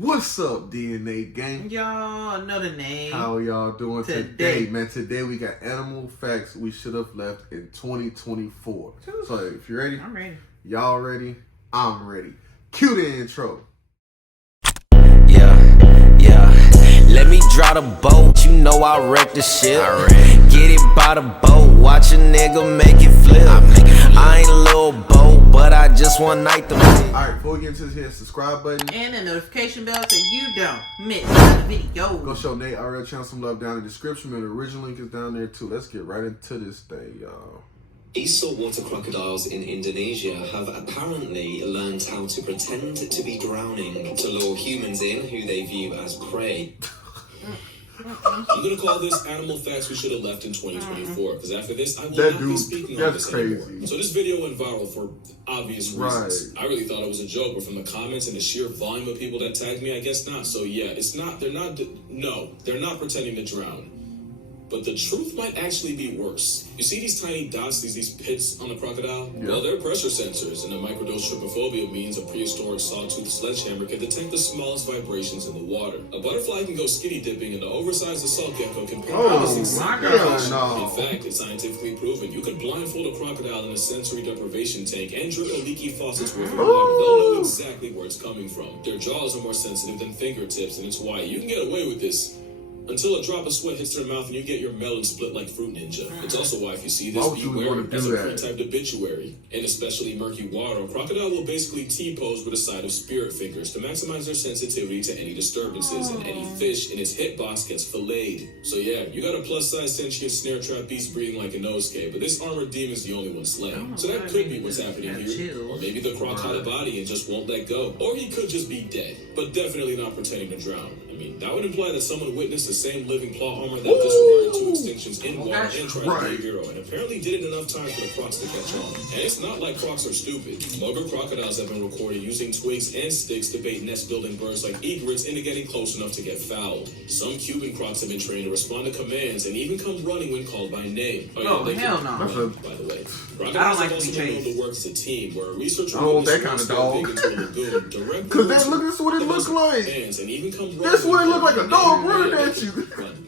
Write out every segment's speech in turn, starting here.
What's up, DNA gang? Y'all know the name. How y'all doing today, man? Today we got animal facts we should have left in 2024. So if you're ready, I'm ready. Y'all ready? I'm ready. Cue the intro. Yeah. Let me draw the boat. You know I wreck the ship. Get it by the boat. Watch a nigga make it flip. I ain't a little boat, but I just one night the Alright, before we get into this, hit the subscribe button and the notification bell so you don't miss the video. Go show Nate RL channel some love down in the description, and the original link is down there too. Let's get right into this thing, y'all. These saltwater crocodiles in Indonesia have apparently learned how to pretend to be drowning to lure humans in who they view as prey. I'm going to call this animal facts we should have left in 2024, because after this, I will not be speaking on this anymore. So this video went viral for obvious reasons. I really thought it was a joke, but from the comments and the sheer volume of people that tagged me, I guess not. So yeah, they're not pretending to drown. But the truth might actually be worse. You see these tiny dots, these pits on a crocodile? Yeah. Well, they're pressure sensors, and a microdose trypophobia means a prehistoric sawtooth sledgehammer can detect the smallest vibrations in the water. A butterfly can go skinny dipping, and the oversized assault gecko can pick up this exact vibration. In fact, it's scientifically proven. You could blindfold a crocodile in a sensory deprivation tank and drill a leaky faucet's worth of water. They'll know exactly where it's coming from. Their jaws are more sensitive than fingertips, and it's why you can get away with this until a drop of sweat hits their mouth and you get your melon split like Fruit Ninja. It's also why if you see this, beware as a pre-typed obituary. In especially murky water, a crocodile will basically T-pose with a side of spirit fingers to maximize their sensitivity to any disturbances, and any fish in its hitbox gets filleted. So yeah, you got a plus-size sentient snare trap beast breathing like a nosegay, but this armored demon's the only one slain. So that could be what's happening here. Or maybe the croc had a body and just won't let go. Or he could just be dead, but definitely not pretending to drown. I mean, that would imply that someone witnessed the same living plot armor that just reverted to extinctions in water and tried to be a hero, and apparently did it enough time for the crocs to catch on. And it's not like crocs are stupid. Mugger crocodiles have been recorded using twigs and sticks to bait nest-building birds like egrets into getting close enough to get fouled. Some Cuban crocs have been trained to respond to commands and even come running when called by name. Oh, hell no. By the way, crocodiles have also been known to work as a team, where a researcher that kind of dog. Because look, this is what it looks like. And even come that's what it look like, a dog running at you.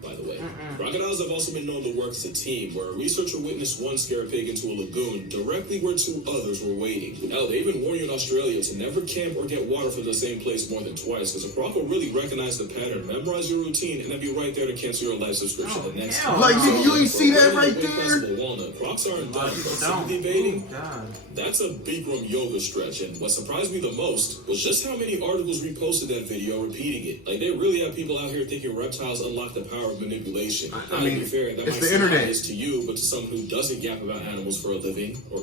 By the way, crocodiles have also been known to work as a team, where a researcher witnessed one scare a pig into a lagoon directly where two others were waiting. Hell, they even warn you in Australia to never camp or get water from the same place more than twice, because a croc will really recognize the pattern, memorize your routine, and then be right there to cancel your life subscription the next time. Like, you ain't see that right there? Walnut. Crocs aren't done, but sympathy baiting, that's a Bikram yoga stretch. And what surprised me the most was just how many articles reposted that video repeating it. Like, they really have people out here thinking reptiles unlock the power of manipulation. I mean, to be fair, that might seem obvious to you, but to someone who doesn't yap about animals for a living, or,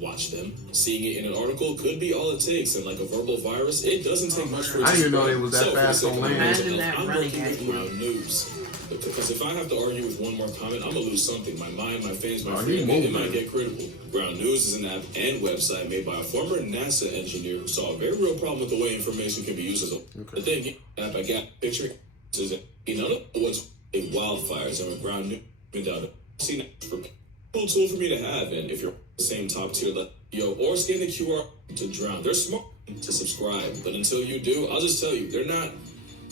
watch them, seeing it in an article could be all it takes. And like a verbal virus, it doesn't take much for it to I didn't even know it was that fast on land. Imagine that I'm running working at with you. Ground News. Because if I have to argue with one more comment, I'm gonna lose something. My mind, my fans, my freedom, it might get critical. Ground News is an app and website made by a former NASA engineer who saw a very real problem with the way information can be used as a... The thing, app I got picture is that none of what's wildfires and with Ground News without it. See, that's a cool tool for me to have, and if you're the same top tier, or scan the QR to drown. They're smart to subscribe, but until you do, I'll just tell you, they're not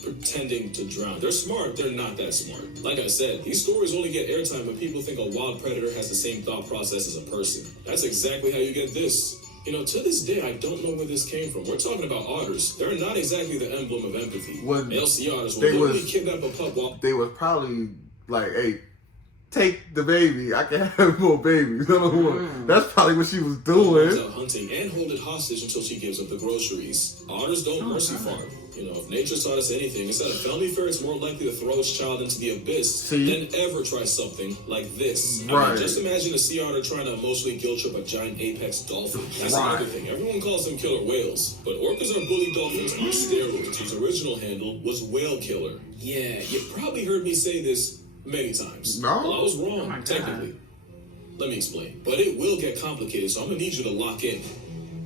pretending to drown. They're smart, they're not that smart. Like I said, these stories only get airtime when people think a wild predator has the same thought process as a person. That's exactly how you get this. To this day, I don't know where this came from. We're talking about otters. They're not exactly the emblem of empathy. Male sea otters will literally kidnap a pup while... They was probably like, hey, take the baby. I can have more babies. That's probably what she was doing. Hunting and hold it hostage until she gives up the groceries. Otters don't mercy farm. If nature taught us anything, it's that a family ferret's more likely to throw its child into the abyss than ever try something like this. I mean, just imagine a sea otter trying to emotionally guilt trip a giant apex dolphin. That's another thing. Everyone calls them killer whales, but orcas are bully dolphins on steroids, whose original handle was whale killer. Yeah, you probably heard me say this many times. No? Well, I was wrong, technically. Let me explain. But it will get complicated, so I'm gonna need you to lock in.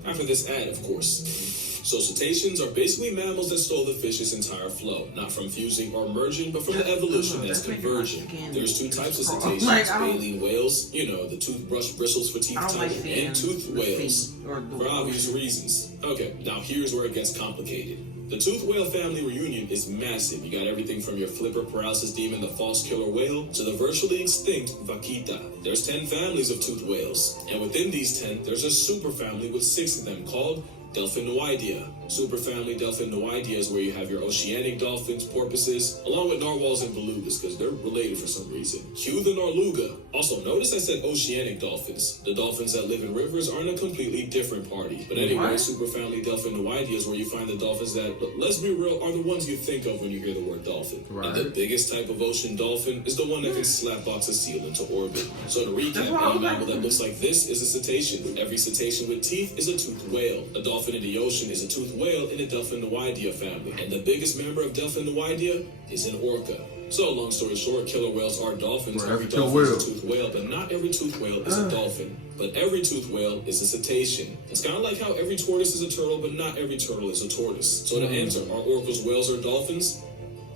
After this ad, of course. So cetaceans are basically mammals that stole the fish's entire flow, not from fusing or merging, but from the evolution that's converging. There's two types of cetaceans, baleen whales, the toothbrush bristles for teeth type, and toothed whales, for obvious reasons. Okay, now here's where it gets complicated. The toothed whale family reunion is massive. You got everything from your flipper paralysis demon, the false killer whale, to the virtually extinct vaquita. There's 10 families of toothed whales, and within these 10, there's a super family with 6 of them called Delphin-NaeYT. Superfamily Delphin-NaeYT is where you have your oceanic dolphins, porpoises, along with narwhals and belugas, because they're related for some reason. Cue the narluga. Also, notice I said oceanic dolphins. The dolphins that live in rivers are in a completely different party. But anyway, superfamily Delphin-NaeYT is where you find the dolphins that, let's be real, are the ones you think of when you hear the word dolphin. Right. And the biggest type of ocean dolphin is the one that can slapbox a seal into orbit. So to recap, any mammal that looks like this is a cetacean. Every cetacean with teeth is a toothed whale. A dolphin in the ocean is a toothed whale in the Delphin-NaeYT family. And the biggest member of Delphin-NaeYT is an orca. So, long story short, killer whales are dolphins. Right, every dolphin is a toothed whale, but not every toothed whale is a dolphin. But every toothed whale is a cetacean. It's kind of like how every tortoise is a turtle, but not every turtle is a tortoise. So to answer, are orcas whales or dolphins?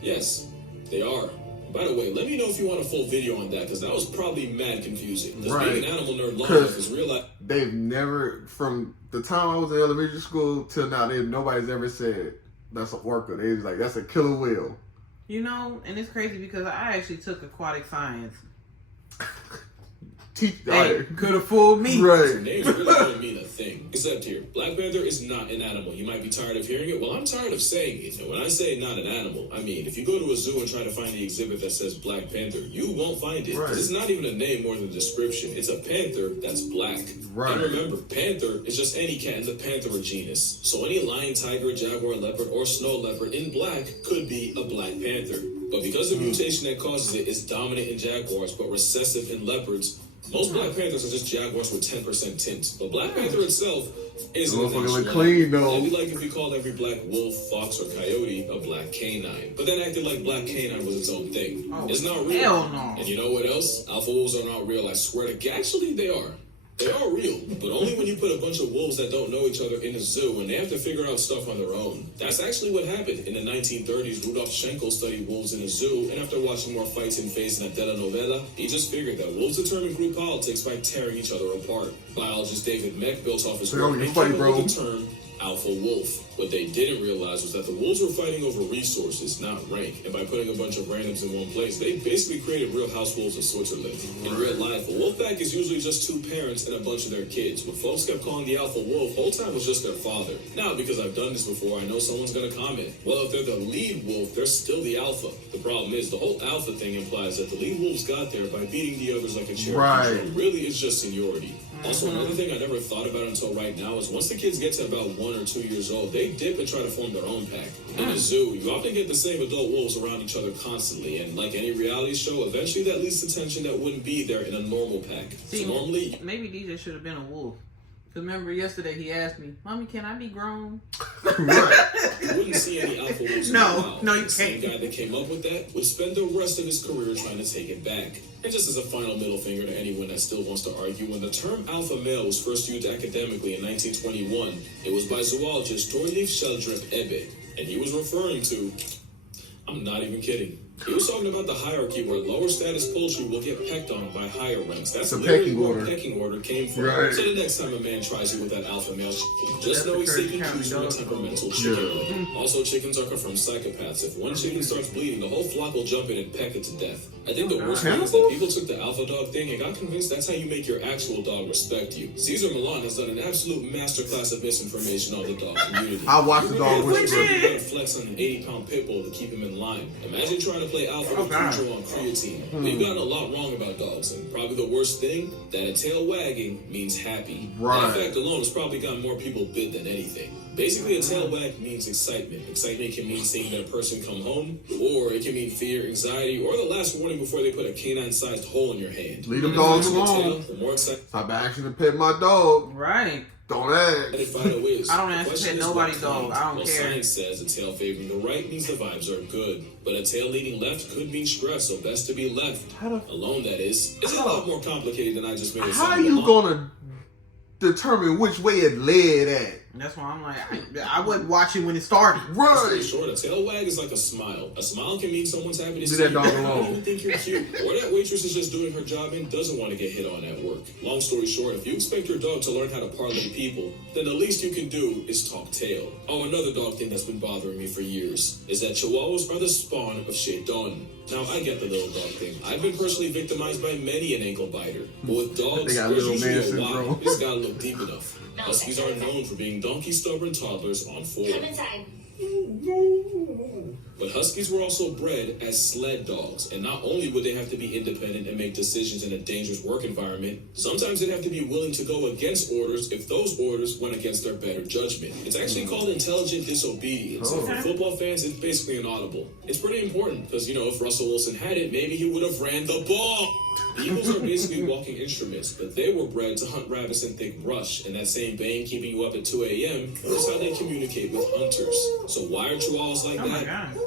Yes, they are. By the way, let me know if you want a full video on that, because that was probably mad confusing. Because being an animal nerd long enough is real life. They've never, from the time I was in elementary school till now, nobody's ever said that's an orca. They was like, that's a killer whale. You know, and it's crazy because I actually took aquatic science. Hey, could have fooled me. Right. Names really don't mean a thing. Except here, Black Panther is not an animal. You might be tired of hearing it. Well, I'm tired of saying it. And when I say not an animal, I mean, if you go to a zoo and try to find the exhibit that says Black Panther, you won't find it. Right. It's not even a name more than a description. It's a panther that's black. Right. And remember, panther is just any cat in the Panthera genus. So any lion, tiger, jaguar, leopard, or snow leopard in black could be a Black Panther. But because the mutation that causes it is dominant in jaguars but recessive in leopards, most Black Panthers are just jaguars with 10% tint. But Black Panther itself isn't an actual look clean, though. It'd be like if we called every black wolf, fox, or coyote a black canine. But then acted like black canine was its own thing. It's not real. Hell no. And you know what else? Alpha wolves are not real. I swear to God. Actually, they are. They are real, but only when you put a bunch of wolves that don't know each other in a zoo and they have to figure out stuff on their own. That's actually what happened. In the 1930s, Rudolf Schenkel studied wolves in a zoo, and after watching more fights and face in a telenovela, he just figured that wolves determine group politics by tearing each other apart. Biologist David Meck built off his work and came up with the term alpha wolf. What they didn't realize was that the wolves were fighting over resources, not rank. And by putting a bunch of randoms in one place, they basically created real house wolves of Switzerland. In real life, a wolf pack is usually just 2 parents and a bunch of their kids. What folks kept calling the alpha wolf, whole time was just their father. Now, because I've done this before, I know someone's gonna comment, well, if they're the lead wolf, they're still the alpha. The problem is, the whole alpha thing implies that the lead wolves got there by beating the others like a chair. Right. Really, it's just seniority. Also, another thing I never thought about until right now is once the kids get to about 1 or 2 years old, they dip and try to form their own pack. In a zoo, you often get the same adult wolves around each other constantly, and like any reality show, eventually that leads to tension that wouldn't be there in a normal pack. See, So normally, maybe DJ should have been a wolf. Because remember yesterday he asked me, Mommy, can I be grown? Right. you wouldn't see any alpha wolves. No, you The same can't. guy that came up with that would spend the rest of his career trying to take it back. And just as a final middle finger to anyone that still wants to argue, when the term alpha male was first used academically in 1921, it was by zoologist Thorleif Sheldrup Ebbe, and he was referring to, I'm not even kidding, he was talking about the hierarchy where lower status poultry will get pecked on by higher ranks. That's The literally pecking where order. pecking order came from. Right. So the next time a man tries you with that alpha male just know he's taking cues from a temperamental chicken. Also, chickens are confirmed psychopaths. If one chicken starts bleeding, the whole flock will jump in and peck it to death. I think the worst thing is that people took the alpha dog thing and got convinced that's how you make your actual dog respect you. Caesar Milan has done an absolute masterclass of misinformation on the dog community. I watched the dog whisperer. You gotta flex on an 80-pound pit bull to keep him in line. Imagine trying to play alpha with Cujo on creatine. We've gotten a lot wrong about dogs, and probably the worst thing, that a tail wagging means happy. Right. That fact alone has probably gotten more people bit than anything. Basically, a tail wag means excitement. Excitement can mean seeing that person come home, or it can mean fear, anxiety, or the last warning before they put a canine-sized hole in your hand. Leave them dogs The tail, alone. the more excited Stop asking to pet my dog. Right. Don't ask. Fido is. I don't The ask to question pet is nobody's what dog. kind? I don't Well, care. Science says a tail favoring the right means the vibes are good, but a tail leaning left could mean stress, so best to be left. Alone, that is. It's a lot more complicated than I just made it How sound. you gonna determine which way it led at? That's why I'm like, I wasn't watching when it started. Right. Short, a tail wag is like a smile. A smile can mean someone's happy to Leave see that you. dog I don't alone. even think you're cute. Or that waitress is just doing her job and doesn't want to get hit on at work. Long story short, if you expect your dog to learn how to parlay people, then the least you can do is talk tail. Oh, another dog thing that's been bothering me for years is that Chihuahuas are the spawn of Shaitan. Now, I get the little dog thing. I've been personally victimized by many an ankle biter. But with dogs, They got there's little man usually a why. syndrome. It's gotta look deep enough. Huskies are known for being donkey-stubborn toddlers on four. Come inside. But Huskies were also bred as sled dogs, and not only would they have to be independent and make decisions in a dangerous work environment, sometimes they'd have to be willing to go against orders if those orders went against their better judgment. It's actually called intelligent disobedience. And for football fans, it's basically an audible. It's pretty important, because, if Russell Wilson had it, maybe he would have ran the ball. The Eagles are basically walking instruments, but they were bred to hunt rabbits in thick brush, and that same vein keeping you up at 2 a.m. is how they communicate with hunters. So why are Chihuahuas like Oh my that? god.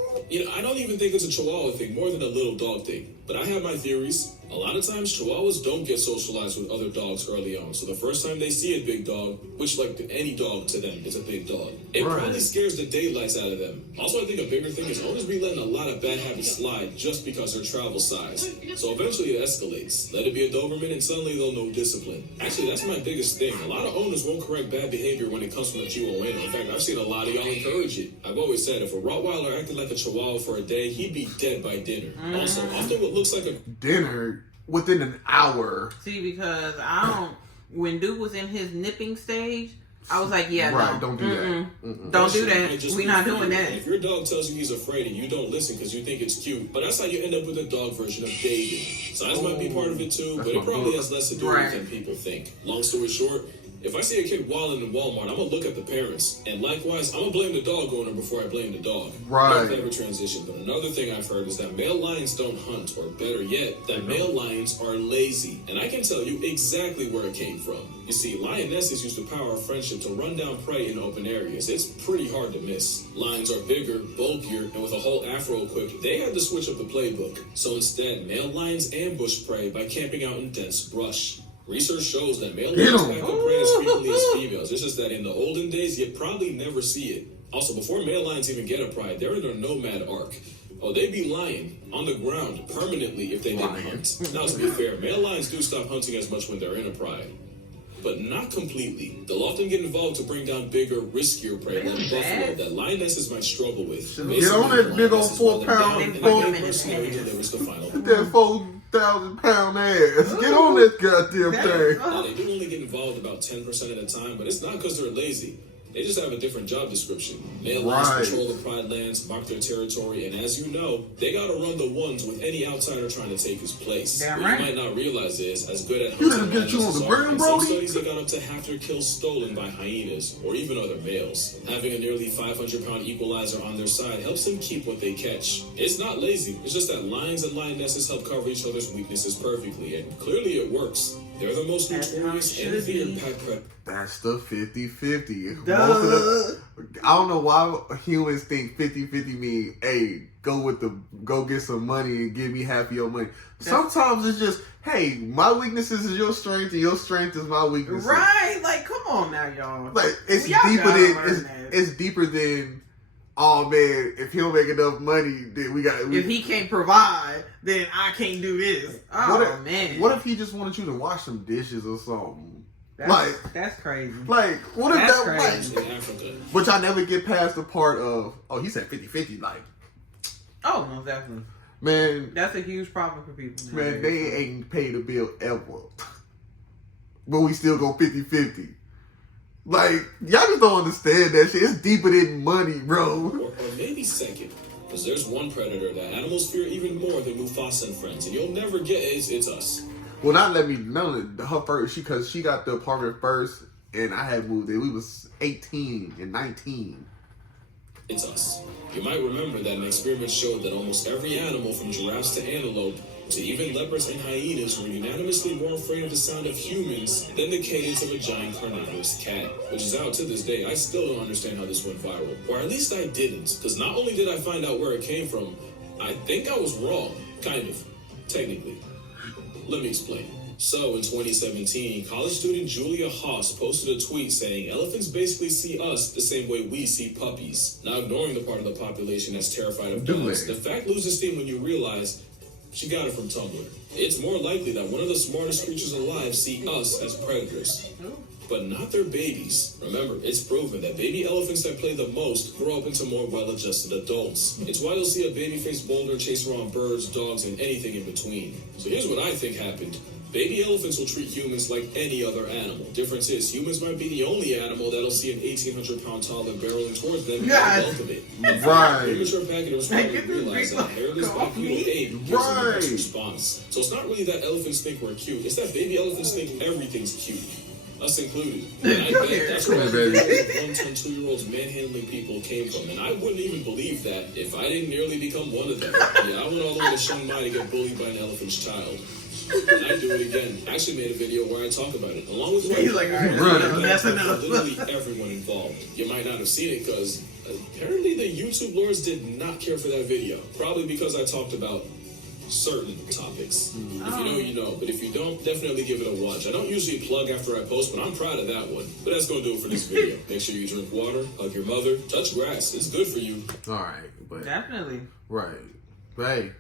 I don't even think it's a Chihuahua thing, more than a little dog thing. But I have my theories. A lot of times, Chihuahuas don't get socialized with other dogs early on. So the first time they see a big dog, which like any dog to them is a big dog, it probably scares the daylights out of them. Also, I think a bigger thing is owners be letting a lot of bad habits slide just because they're travel size. So eventually it escalates. Let it be a Doberman and suddenly they'll know discipline. Actually, that's my biggest thing. A lot of owners won't correct bad behavior when it comes from a Chihuahua. In fact, I've seen a lot of y'all encourage it. I've always said if a Rottweiler acted like a Chihuahua for a day, he'd be dead by dinner. Also, often what looks like a Dinner within an hour. See, because when Duke was in his nipping stage, I was like, yeah, Right, no. don't do that. Don't do might that. just We be not for doing you. that. If your dog tells you he's afraid and you don't listen because you think it's cute, but that's how you end up with a dog version of dating. Size might be part of it too, That's but it my probably book. has less to do with Right. it than people think. Long story short, if I see a kid wilding in Walmart, I'm gonna look at the parents, and likewise, I'm gonna blame the dog owner before I blame the dog. Right. No clever transition. But another thing I've heard is that male lions don't hunt, or better yet, that male lions are lazy. And I can tell you exactly where it came from. You see, lionesses use the power of friendship to run down prey in open areas. It's pretty hard to miss. Lions are bigger, bulkier, and with a whole afro equipped, they had to switch up the playbook. So instead, male lions ambush prey by camping out in dense brush. Research shows that male lions pack up prey as frequently as females. It's just that in the olden days, you'd probably never see it. Also, before male lions even get a pride, they're in their nomad arc. Oh, they be lying on the ground permanently if they didn't hunt. Now, to be fair, male lions do stop hunting as much when they're in a pride. But not completely. They'll often get involved to bring down bigger, riskier prey like buffalo that lionesses might struggle with. Get on that big old 4-pound delivers the final. That 4,000-pound ass. Get on that goddamn thing. Now, they do only get involved about 10% of the time, but it's not because they're lazy. They just have a different job description. Male lions patrol the pride lands, mark their territory, and as you know, they gotta run the ones with any outsider trying to take his place. Damn What right. you might not realize is, as good at You hunting didn't get you on the lionesses ground, are, in some Brody? studies they got up to half their kills stolen by hyenas, or even other males. Having a nearly 500-pound equalizer on their side helps them keep what they catch. It's not lazy, it's just that lions and lionesses help cover each other's weaknesses perfectly, and clearly it works. They're the most That's how it notorious should and feared be. pack predators. That's the 50-50. Duh. Most of the, I don't know why humans think 50-50 mean, hey, go get some money and give me half of your money. Sometimes it's just, hey, my weaknesses is your strength and your strength is my weakness. Right? Like, come on now, y'all. Like it's Y'all deeper gotta than learn that. it's deeper than, oh man, if he don't make enough money, then If he can't provide, then I can't do this. Oh, man. What if he just wanted you to wash some dishes or something? That's crazy. Like, what if That's that crazy. like, In Africa. which I never get past the part of, oh, he said 50-50, like, Oh, no, definitely. man, That's a huge problem for people. man, they ain't paid a bill ever. But we still go 50-50. Like, y'all just don't understand that shit. It's deeper than money, bro. Or maybe second. Because there's one predator that animals fear even more than Mufasa and friends, and you'll never get it. It's us. Well, not let me know her first, because she got the apartment first, and I had moved in. We was 18 and 19. It's us. You might remember that an experiment showed that almost every animal from giraffes to antelope to even leopards and hyenas were unanimously more afraid of the sound of humans than the cadence of a giant carnivorous cat. Which is out to this day, I still don't understand how this went viral. Or at least I didn't, because not only did I find out where it came from, I think I was wrong. Kind of. Technically. Let me explain. So, in 2017, college student Julia Haas posted a tweet saying, "Elephants basically see us the same way we see puppies." Now, ignoring the part of the population that's terrified of dogs, the fact loses steam when you realize she got it from Tumblr. It's more likely that one of the smartest creatures alive see us as predators, but not their babies. Remember, it's proven that baby elephants that play the most grow up into more well-adjusted adults. It's why you'll see a baby-faced boulder chase around birds, dogs, and anything in between. So here's what I think happened. Baby elephants will treat humans like any other animal. Difference is, humans might be the only animal that'll see an 1,800-pound toddler barreling towards them and welcome it. Right. Immature pachyderms probably realize that a hairless bipedal ape gives them the best response. So it's not really that elephants think we're cute, it's that baby elephants think everything's cute. Us included. And I bet that's where the 1 to 2-year-olds manhandling people came from. And I wouldn't even believe that if I didn't nearly become one of them. Yeah, I went all the way to Chiang Mai to get bullied by an elephant's child. And I do it again. I actually made a video where I talk about it, along with He's like, that's enough. literally everyone involved. You might not have seen it because apparently the YouTube lords did not care for that video. Probably because I talked about certain topics. If you know, you know. But if you don't, definitely give it a watch. I don't usually plug after I post, but I'm proud of that one. But that's gonna do it for this video. Make sure you drink water, hug your mother, touch grass. It's good for you. Alright, but Definitely. right. But hey,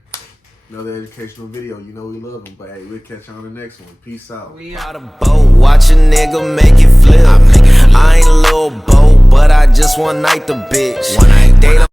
another educational video. You know we love them. But hey, we'll catch you on the next one. Peace out. We Out of boat, watch a nigga make it flip. I ain't a little boat, but I just one night the bitch.